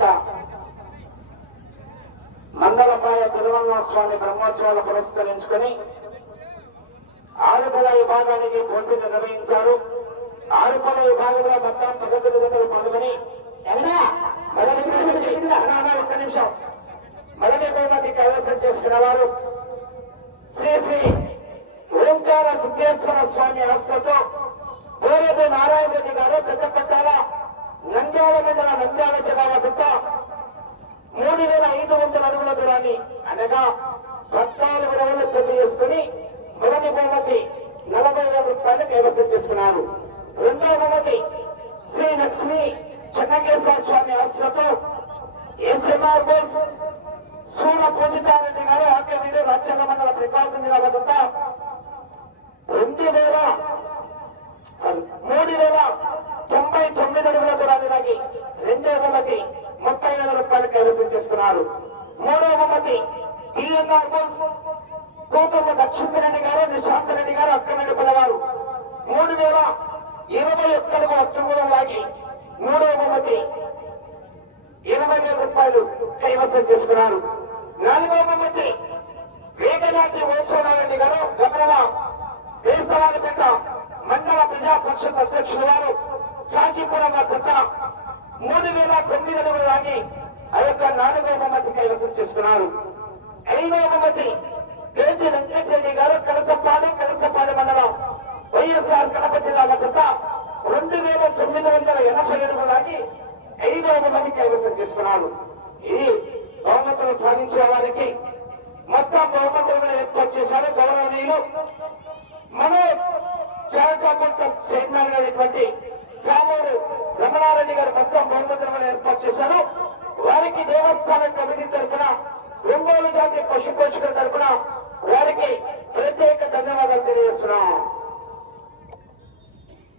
పేట మందలపాయ తిరువల్ల స్వామి బ్రహ్మోత్సవాలు పురస్కరించుకొని ఆరుపల విభాగానికి పోటీ నిర్వహించారు. ఆరుపల విభాగంలో మొత్తం పదకొండు జతలు పాల్గొని ఒక్క నిమిషం. మొదటి బహుమతి కైవసం చేసుకున్న వారు శ్రీ శ్రీ ఓంకార సిద్ధేశ్వర స్వామి ఆస్థతో పోరేది నారాయణ రెడ్డి గారు పెద్దపట్టాల నంద్యాల మండల నంద్యాల జనాల గుట్ట మూడు వేల ఐదు వందల అడుగుల దూరాన్ని అనగా పద్నాలుగు రోజులు పూర్తి చేసుకుని మొదటి బహుమతి నలభై వేల రూపాయలు వ్యవస్థ చేసుకున్నారు. రెండవ బహుమతి శ్రీ లక్ష్మి చెన్నకేశ్వర స్వామి ఆశ్రతో ఎస్ఎంఆర్ బోస్ సూర పూజితారెడ్డి గారు ఆర్కేవీడు రాజ్యాంగ మండల ప్రకాశం జిల్లా వద్ద రెండు వేల సారీ, మూడు వేల తొంభై తొమ్మిది అడుగుల దూరాన్ని లాగి రెండో బహుమతి ముప్పై వేల రూపాయలు కైవసం చేసుకున్నారు. మూడవ బహుమతి డిఎన్ఆర్ బోస్ కూతురు గారు నిశాంత్ రెడ్డి గారు అక్కమేడు పిల్లవారు మూడు వేల ఇరవై ఒక్కడుగు అత్యుగులం లాగి మూడవ బహుమతి ఇరవై వేల రూపాయలు కైవసం చేసుకున్నారు. నాలుగో బహుమతి వేగనాటి ఓశ్వరారెడ్డి గారు గమనవ వేస్తవానిపేట మండల ప్రజా పరిషత్ అధ్యక్షులు వారు కాజీపురం చెత్త మూడు వేల తొమ్మిది అడుగులు లాగి ఆ యొక్క నాలుగో బహుమతి కైవసం చేసుకున్నారు. ఐదవ బహుమతి కేజీ వెంకటరెడ్డి గారు కలసపాడు కలసపాడు మండలం. వైఎస్ఆర్ కడప జిల్లా చెత్త రెండు వేల తొమ్మిది వందల ఎనభై అడుగులు లాగి ఐదవ మంది కైవసం చేసుకున్నారు. ఈ బహుమతులు సాధించే వారికి మొత్తం బహుమతులను ఏర్పాటు చేశారు గౌరవనీయులు. మన చారిటబుల్ చైర్మన్ గారైనటువంటి కామూరు రమణారెడ్డి గారు మొత్తం బహుమతులను ఏర్పాటు చేశారు. వారికి దేవస్థానం కమిటీ తరఫున ఒంగోలు జాతి పశు పోషకుల తరఫున వారికి